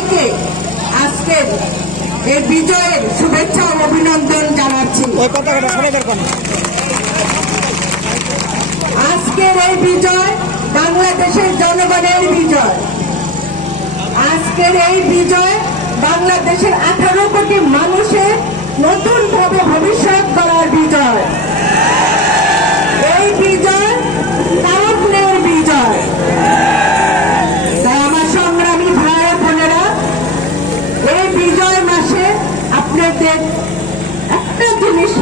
সবাইকে আজকের এই বিজয়ের শুভেচ্ছা ও অভিনন্দন জানাচ্ছি। আজকের এই বিজয় বাংলাদেশের জনগণের বিজয়। আজকের এই বিজয় বাংলাদেশের 18 কোটি মানুষের নতুন ভাবে ভবিষ্যৎ গড়ার বিজয়। এই বিজয় তারুণ্যের বিজয়। তাই আমার সংগ্রামী ভাই বোনেরা, এই বিজয় মাসে আপনাদের একটা জিনিস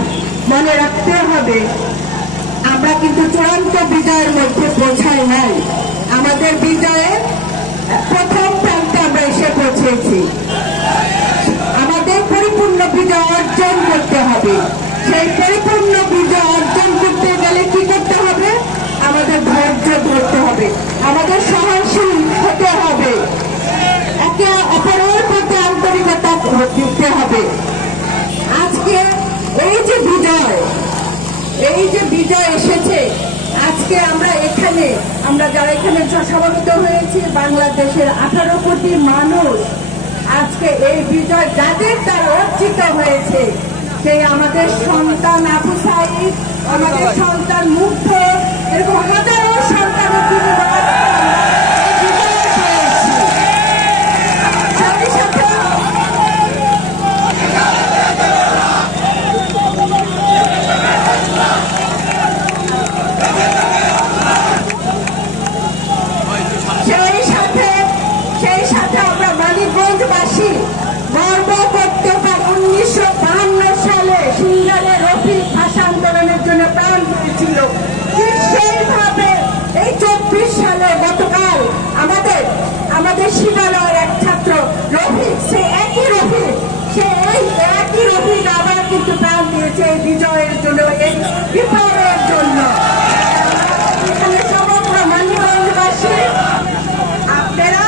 মনে রাখতে হবে, আমরা কিন্তু চূড়ান্ত বিজয়ের মধ্যে পৌঁছাই নাই। আমাদের বিজয়ের প্রথম প্রান্তে আমরা এসে পৌঁছেছি। আমাদের পরিপূর্ণ বিজয় অর্জন করতে হবে। সেই পরিপূর্ণ বিজয় অর্জন করতে গেলে কি করতে হবে? আমাদের ধৈর্য ধরতে হবে, আমাদের সহনশীল হতে হবে, একে অপরের প্রতি আন্তরিকতা দিতে হবে। আজকে এই যে বিজয় এসেছে, আজকে আমরা যারা এখানে সমবেত হয়েছি, বাংলাদেশের 18 কোটি মানুষ, আজকে এই বিজয় যাদের দ্বারা অর্জিত হয়েছে, সেই আমাদের সন্তান আবু সাঈদ, আমাদের সন্তান মুগ্ধ, এরকম হাজারো সন্তানের বিনিময়ে সেই সাথে আমরা মানিকগঞ্জবাসী গর্ব করতে পারি 1952 সালে সিঙ্গারে রফিক ভাষা আন্দোলনের জন্য প্রাণ দিয়েছিল। ঠিক সেইভাবে এই 24 সালে গতকাল আমাদের শিবালয়ের এক ছাত্র রফিক, সেই একই রফিক আবার কিন্তু প্রাণ দিয়েছে এই বিজয়ের জন্য, এই বিপ্লবের জন্য। এখানে সমগ্র মানিকগঞ্জবাসী আপনারা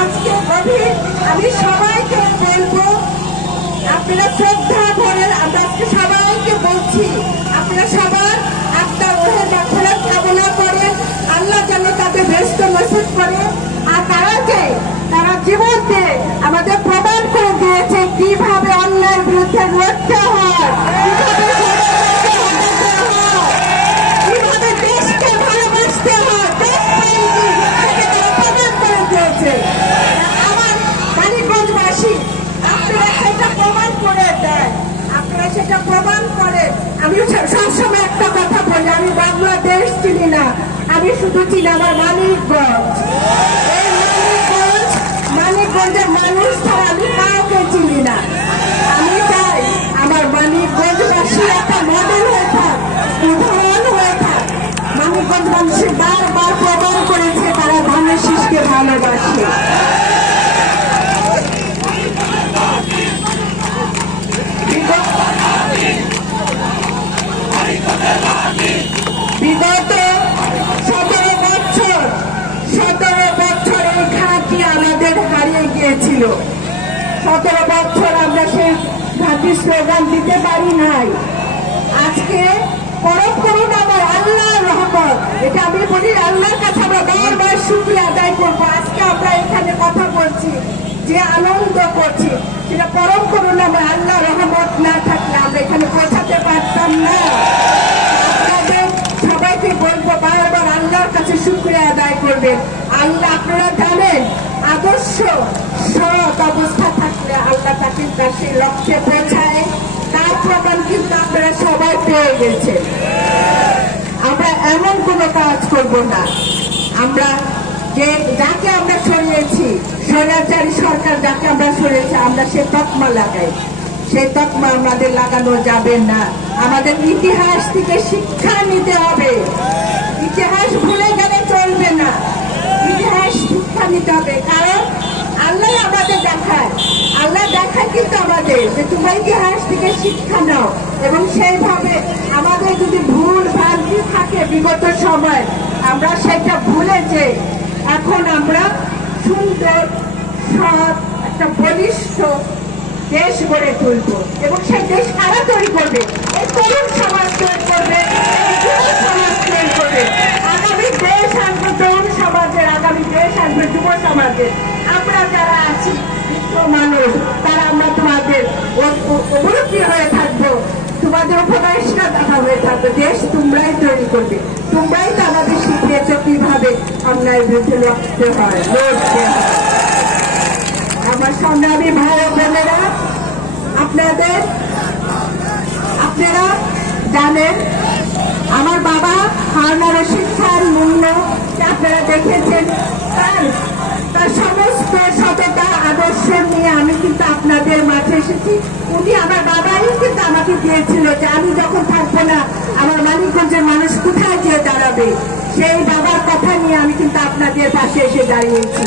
আজকে গভীর, আমি সবাইকে বলবো, আপনারা শ্রদ্ধা করেন। আমরা আজকে সবাইকে বলছি, আপনারা সবার একটা ওহের মাগফিরাত কামনা করেন। আল্লাহ যেন তাদের ব্যস্ত নসিব করে। আর তারা জীবন দিয়ে আমাদের প্রমাণ করে দিয়েছে কিভাবে অন্যায়ের বিরুদ্ধে লড়তে হয়, কিভাবে দেশকে ভালোবাসতে হয়, প্রমাণ করে দিয়েছে। আমার মানিকগঞ্জবাসী, আপনারা সেটা প্রমাণ করে দেন, আপনারা সেটা প্রমাণ করে। আমি সবসময় একটা কথা বলি, আমি বাংলাদেশ চিনি না, আমি শুধু চিনি আমার মানিকগঞ্জ। মানিকগঞ্জের মানুষ ছাড়া আমি কাউকে চিনি না। আমি চাই আমার মানিকগঞ্জবাসী একটা মডেল হয়ে থাক, উদাহরণ হয়ে থাক। মানিকগঞ্জ মানুষের বারবার প্রমাণ করেছে তারা ধানের শীষকে ভালোবাসে। বিগত 17 বছর এই ঘাঁটি আমাদের হারিয়ে গিয়েছিল। 17 বছর আমরা সেই ঘাঁটি স্লোগান দিতে পারি নাই। আজকে পরম করুন আমার আল্লাহর রহমত, এটা আমি বলি, আল্লাহর কাছে আমরা বারবার শুকরিয়া আদায় করবো। আজকে আমরা এখানে কথা বলছি, যে আনন্দ করছি, সেটা পরম করুন আমার আল্লাহর রহমত না থাকলে আমরা এখানে পৌঁছাতে পারতাম না। সবাইকে বলবো বারবার আল্লাহর কাছে শুকরিয়া আদায় করবেন। আল্লাহ, আপনারা জানেন, আদর্শ সৎ অবস্থা থাকলে আল্লাহ তাকে তার সেই লক্ষ্যে পৌঁছায়। তার প্রমাণ কিন্তু আপনারা সবাই পেয়ে গেছেন। আমরা এমন কোনো কাজ করব না, আমরা যাকে আমরা সরিয়েছি, স্বৈরাচারী সরকার যাকে আমরা সরিয়েছি, আমরা সে তকমা লাগাই। সেই তকমা আমাদের লাগানো যাবে না। আমাদের ইতিহাস থেকে শিক্ষা নিতে হবে। ইতিহাস ভুলে গেলে চলবে না, ইতিহাস শিক্ষা নিতে হবে। কারণ আল্লাহ আমাদের দেখায়, কিন্তু আমাদের যে তোমরা ইতিহাস থেকে শিক্ষা নাও, এবং সেইভাবে আমাদের যদি ভুল ভ্রান্তি থাকে বিগত সময়, আমরা সেটা ভুলে যে এখন আমরা সুন্দর সৎ একটা বলিষ্ঠ দেশ গড়ে তুলব, এবং সেই দেশ কারা তৈরি করবে? এই তরুণ সমাজ তৈরি করবে, যুব সমাজ তৈরি করবে। আগামী দেশ আসবে তরুণ সমাজের, আগামী দেশ আসবে যুব সমাজের। আমরা যারা আছি করে থাকবে। দেশ তোমরাই তৈরি করবে, তোমরাই তো আমাদের শিখিয়েছ কিভাবে অন্যায়ের বিরুদ্ধে লড়তে হয়, লড়তে হয়। আমার সংগ্রামী ভাই ও বোনেরা, আপনারা জানেন আমার বাবা হাওড়ার শিক্ষার মূল্য আপনারা দেখেছেন। তার সমস্ত সততা আদর্শ নিয়ে আমি কিন্তু আপনাদের মাঝে এসেছি। উনি আমার বাবাই কিন্তু আমাকে দিয়েছিল যে আমি যখন থাকবো না আমার মানিকগঞ্জের মানুষ কোথায় গিয়ে দাঁড়াবে, সেই বাবার কথা নিয়ে আমি কিন্তু আপনাদের পাশে এসে দাঁড়িয়েছি।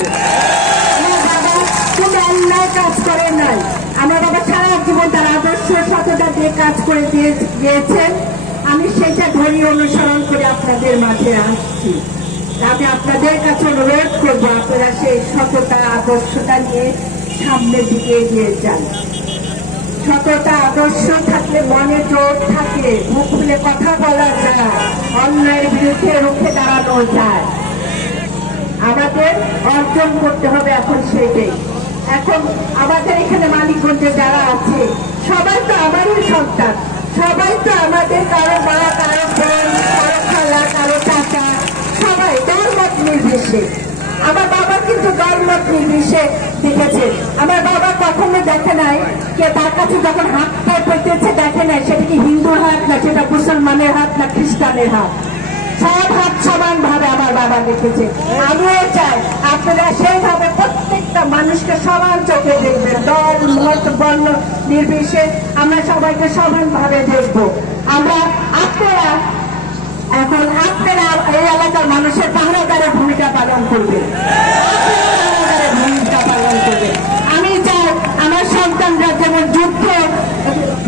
আমার বাবা কোনো অন্যায় কাজ করে নাই, আমার বাবা সারা জীবন তার আদর্শ সততা দিয়ে কাজ করে দিয়ে গিয়েছেন। আমি সেটা ধরি অনুসরণ করে আপনাদের মাঝে আসছি। আমি আপনাদের কাছে অনুরোধ করবো আপনারা সেই সততা আদর্শটা নিয়ে সামনের দিকে এগিয়ে যান। সততা আদর্শ থাকলে মনে জোর থাকে, মুখ খুলে কথা বলা যায়, অন্যায়ের বিরুদ্ধে রুখে দাঁড়ানো যায়। আমাদের অর্জন করতে হবে এখন সেইটাই। এখন আমাদের এখানে মানিকগঞ্জে যারা আছে সবাই তো আমারই সন্তান, সবাই তো আমাদের কারো মা, কারো বোন, কারো খালা, কারো চাচা, সবাই দলমত নির্বিশেষে। আমার বাবা কিন্তু দলমত নির্বিশেষে দেখেছে। আমার বাবা কখনো দেখে নাই কে তার কাছে যখন হাত পায়ে পেতেছে দেখে নাই সেটা কি হিন্দুর হাত না সেটা মুসলমানের হাত না খ্রিস্টানের হাত, সব হাত সমান ভাবে আমার বাবা দেখেছে। আমিও চাই আপনারা সেইভাবে প্রত্যেকটা মানুষকে সমান চোখে দেখবেন, দল মত বর্ণ নির্বিশেষে আমরা সবাইকে সমান ভাবে দেখবো। আপনারা এই এলাকার মানুষের পাহারাদারের ভূমিকা পালন করবেন, আমি চাই আমার সন্তানরা যেমন যুদ্ধ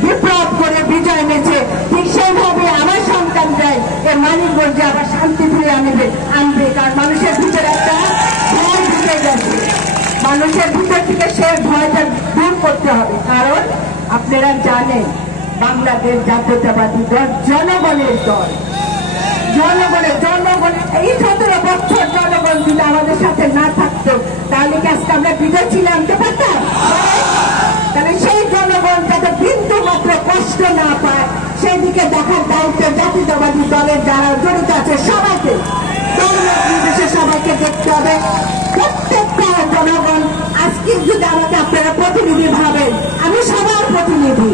বিপ্লব করে বিজয় এনেছে ঠিক সেইভাবে আমার সন্তানরাই এই মানিকগঞ্জে আবার শান্তি ফিরে আনবে। কারণ মানুষের ভিতরে একটা ভয় ঢুকে গেছে, মানুষের ভিতর থেকে সেই ভয়টা দূর করতে হবে। কারণ আপনারা জানেন বাংলাদেশ জাতীয়তাবাদী দল জনগণের দল, জনগণ এই 17 বছর জনগণ যদি আমাদের সাথে না থাকতো তাহলে কি আজকে আমরা বিজয় ছিল আনতে পারতাম? তাহলে সেই জনগণ যাতে বিন্দু মাত্র কষ্ট না পায় সেই দিকে দেখার দায়িত্ব জাতীয়তাবাদী দলের যারা জড়িত আছে সবাইকে, সবাইকে দেখতে হবে। প্রত্যেকটা জনগণ আজকে যদি আমাকে আপনারা প্রতিনিধি ভাবেন, আমি সবার প্রতিনিধি,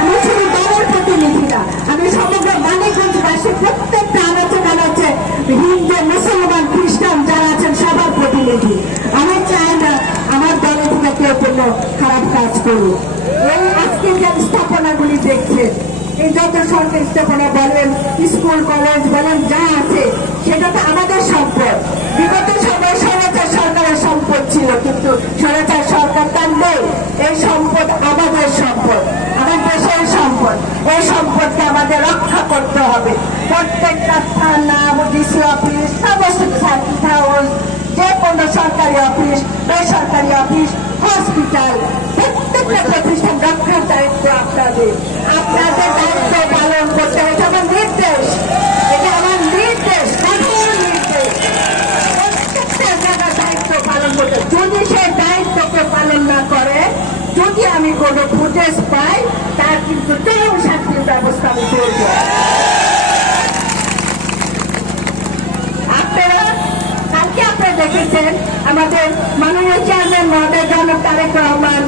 আমি শুধু দলের প্রতিনিধি না, আমি সমগ্র মানিকগঞ্জবাসী প্রত্যেকটা আনাচে হিন্দু, মুসলমান, খ্রিস্টান যারা আছেন সবার প্রতিনিধি। আমি চাই না আমার দলে থেকে কেউ কোনো খারাপ কাজ করুক। এই আজকে যে স্থাপনাগুলি দেখছেন, এই যত সরকারি স্থাপনা বলেন, স্কুল কলেজ বলেন, যা আছে সেটা তো আমাদের সম্পদ। বিগত সময় স্বৈরাচার সরকারের সম্পদ ছিল, কিন্তু স্বৈরাচার সরকার তার নেই। এই সম্পদ আমাদের সম্পদ, আমাদের দেশের সম্পদ। এই সম্পদকে আমাদের রক্ষা করতে হবে। প্রত্যেকটা থানা, ডিসি অফিস, সমস্ত সার্কিট হাউস, যে কোনো সরকারি অফিস, বেসরকারি অফিস, হসপিটাল, প্রত্যেকটা প্রতিষ্ঠান রক্ষার দায়িত্ব আপনাদের। আপনাদের দায়িত্ব পালন করতে হবে। এটা আমার নির্দেশ, এটা আমার নির্দেশ, কঠোর নির্দেশ। প্রত্যেকটা জায়গায় দায়িত্ব পালন করতে, যদি সেই দায়িত্বকে পালন না করে, যদি আমি কোনো ফুটেজ পাই তার কিন্তু চরম শাস্তির ব্যবস্থা আমি করব। আপনারা দেখেছেন আমাদের মাননীয় চেয়ারম্যান মহোদয় জনাব তারেক রহমান,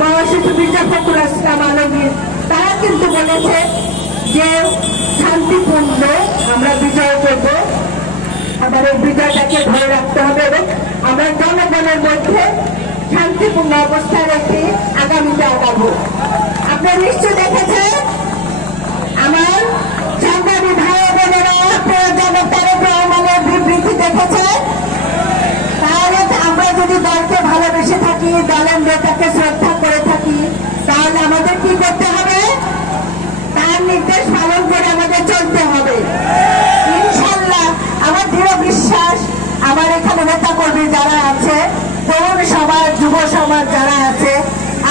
মহাশিশু মির্জা ফখরুল ইসলাম আলমগীর, তারা কিন্তু বলেছে যে শান্তিপূর্ণ আমরা বিজয় করব, আমাদের বিজয়টাকে ধরে রাখতে হবে এবং আমরা জনগণের মধ্যে শান্তিপূর্ণ অবস্থায় রেখে আগামীতে আগাবো। আপনারা নিশ্চয় দেখেছেন আমার সংগ্রামী ভাই বোনেরা, আপনারা জনাব তারেক রহমানের বিবৃতি দেখেছেন। তাহলে আমরা যদি দলকে ভালোবেসে থাকি, দলের নেতাকে শ্রদ্ধা করে থাকি, তাহলে আমাদের কি করতে হবে? তার নির্দেশ পালন করে আমাদের চলতে হবে। ইনশাল্লাহ আমার দৃঢ় বিশ্বাস, আমার এখানে নেতা কর্মী যারা আছে, তরুণ সমাজ, যুব সমাজ যারা আছে,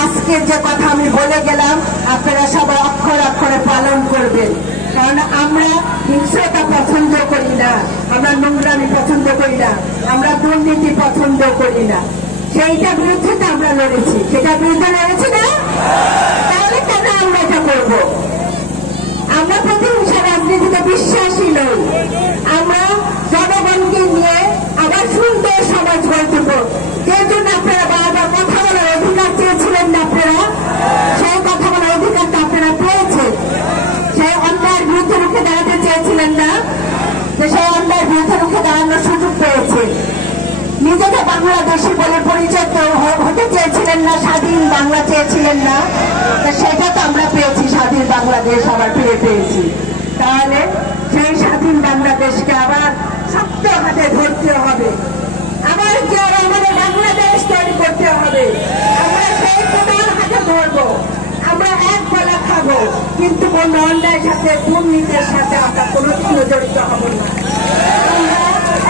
আজকের যে কথা আমি বলে গেলাম আপনারা সবাই অক্ষরে অক্ষরে পালন করবেন। কারণ আমরা হিংস্রতা পছন্দ করি না, আমরা নোংরামি পছন্দ করি না, আমরা দুর্নীতি পছন্দ করি না। সেইটার বিরুদ্ধে তো আমরা লড়েছি, সেটার বিরুদ্ধে লড়েছি না, তাহলে কেন আমরা এটা করবো? আমরা প্রতিহিংসা রাজনীতি নিজেকে বাংলাদেশি বলে পরিচয় হতে চেয়েছিলেন না, স্বাধীন বাংলা চেয়েছিলেন না, সেটা তো আমরা পেয়েছি, স্বাধীন বাংলাদেশ আবার ফিরে পেয়েছি। তাহলে সেই স্বাধীন বাংলাদেশকে আবার শক্ত হাতে ধরতে হবে, আবার যে আমাদের বাংলাদেশ তৈরি করতে হবে। আমরা সেই প্রধান হাতে ধরবো, আমরা এক বেলা খাবো, কিন্তু কোন অন্যায়ের সাথে দুর্নীতির সাথে আমরা কোনোদিনও জড়িত হব না। আমরা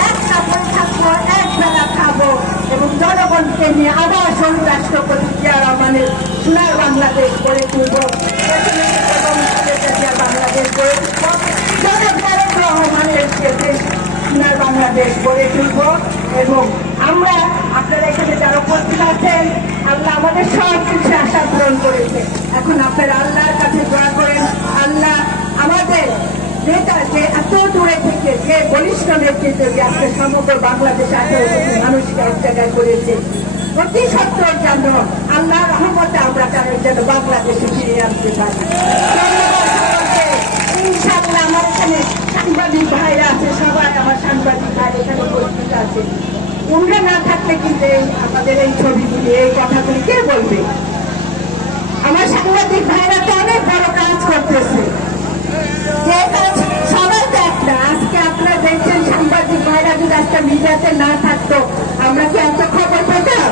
এক কাপড় থাকবো, এক বেলা খাবো এবং জনগণকে নিয়ে আবার শহীদ রাষ্ট্রপতি জিয়া রহমানের সোনার বাংলাদেশ গড়ে তুলব এবং বাংলাদেশ গড়ে তুলব, জনতারেক রহমানের সোনার বাংলাদেশ গড়ে তুলব। এবং আমরা আপনারা এখানে যারা উপস্থিত আছেন, আল্লাহ আমাদের সব কিছু আশা পূরণ করেছে। এখন আপনারা আল্লাহর কাছে দোয়া করেন, আল্লাহ আমাদের নেতা যে এত দূরে থেকে যে বলিষ্ঠ নেতৃত্ব যে আজকে সমগ্র বাংলাদেশে 18 কোটি মানুষকে এক জায়গায় করেছে, প্রতি সত্তর যেন আল্লাহ রহমতে আমরা তাদের যেন বাংলাদেশে ফিরিয়ে আনতে পারি। ইনশাআল্লাহ আমার এখানে সাংবাদিক ভাইরা আছে, সবাই আমার সাংবাদিক ভাই এখানে উপস্থিত আছে। উনরা না থাকলে কিন্তু আমাদের এই ছবিগুলি, এই কথাগুলি কে বলবে? আমার সাংবাদিক ভাইরা তো অনেক বড় কাজ করতেছে, যে কাজ সবাই দেখ না। আজকে আপনারা দেখছেন সাংবাদিক ভাইরা যদি আজকে মিডিয়াতে না থাকতো, আমরা কি এত খবর পেতাম?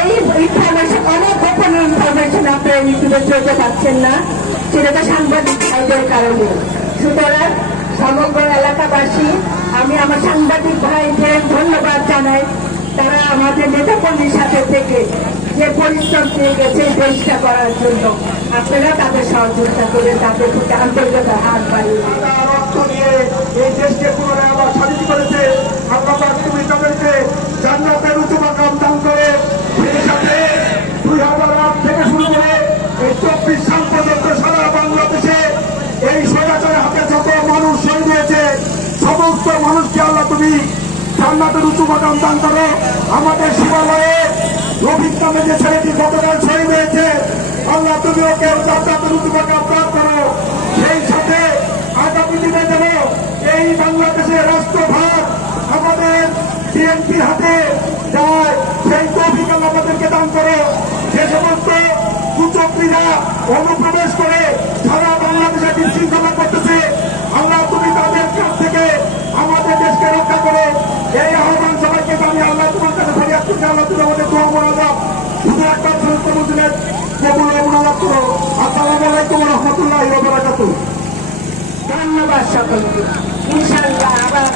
এই ইনফরমেশন, অনেক গোপন ইনফরমেশন আপনারা ইউটিউবে চলতে পারছেন না, সেটা তো সাংবাদিক ভাইদের কারণে। সুতরাং সমগ্র এলাকাবাসী, আমি আমার সাংবাদিক ভাইদের ধন্যবাদ জানাই, তারা আমাদের নেতাকর্মীর সাথে থেকে যে পরিশ্রম দিয়ে গেছে পরিষ্কার করার জন্য। আপনারা তাদের সহযোগিতা করে তাদের প্রতি আন্তর্জাতিক হাত বাড়িয়ে রক্ত নিয়ে এই দেশকে পুনরায় আবার স্বাধীন করেছে। আল্লাহ তুমি তাদেরকে জান্নাতের উচ্চ মাকাম দান করে, সেই সাথে 2008 থেকে শুরু করে এই 24 সাল পর্যন্ত সারা বাংলাদেশে এই স্বৈরাচারের হাতে যত মানুষ শহীদ হয়েছে, সমস্ত মানুষকে আল্লাহ তুমি জান্নাতের উচ্চ মাকাম দান করো। আমাদের শিবালয়ে রফিক নামে যে ছেলেটি গতকাল শহীদ হয়েছে, আল্লাহ তুমি ওকে জান্নাতের উচ্চ মাকাম দান করো। সেই সাথে আগামী দিনে যেন এই বাংলাদেশের রাষ্ট্রভার আমাদের বিএনপির হাতে যায়, সেই তৌফিক আল্লাহ আমাদেরকে দান করো। যে সমস্ত কুচক্রীরা অনুপ্রবেশ করে সারা বাংলাদেশে বিশৃঙ্খলা করতেছে, আল্লাহ তুমি তাদের কাছ থেকে আমাদের দেশকে রক্ষা করো। এই আহ্বান সবাইকে জানিয়ে আল্লাহ তোমার কাছে ফরিয়াদ করছি, আল্লাহ তুমি আমাদের দোয়া মোনাজাত শুধু একবার সমস্ত মুসলিমের কবুল মোনাজাত করো। আসসালামু আলাইকুম ওয়া রাহমাতুল্লাহি ওয়া বারাকাতুহু। ধন্যবাদ সকলকে। ইনশাআল্লাহ আবার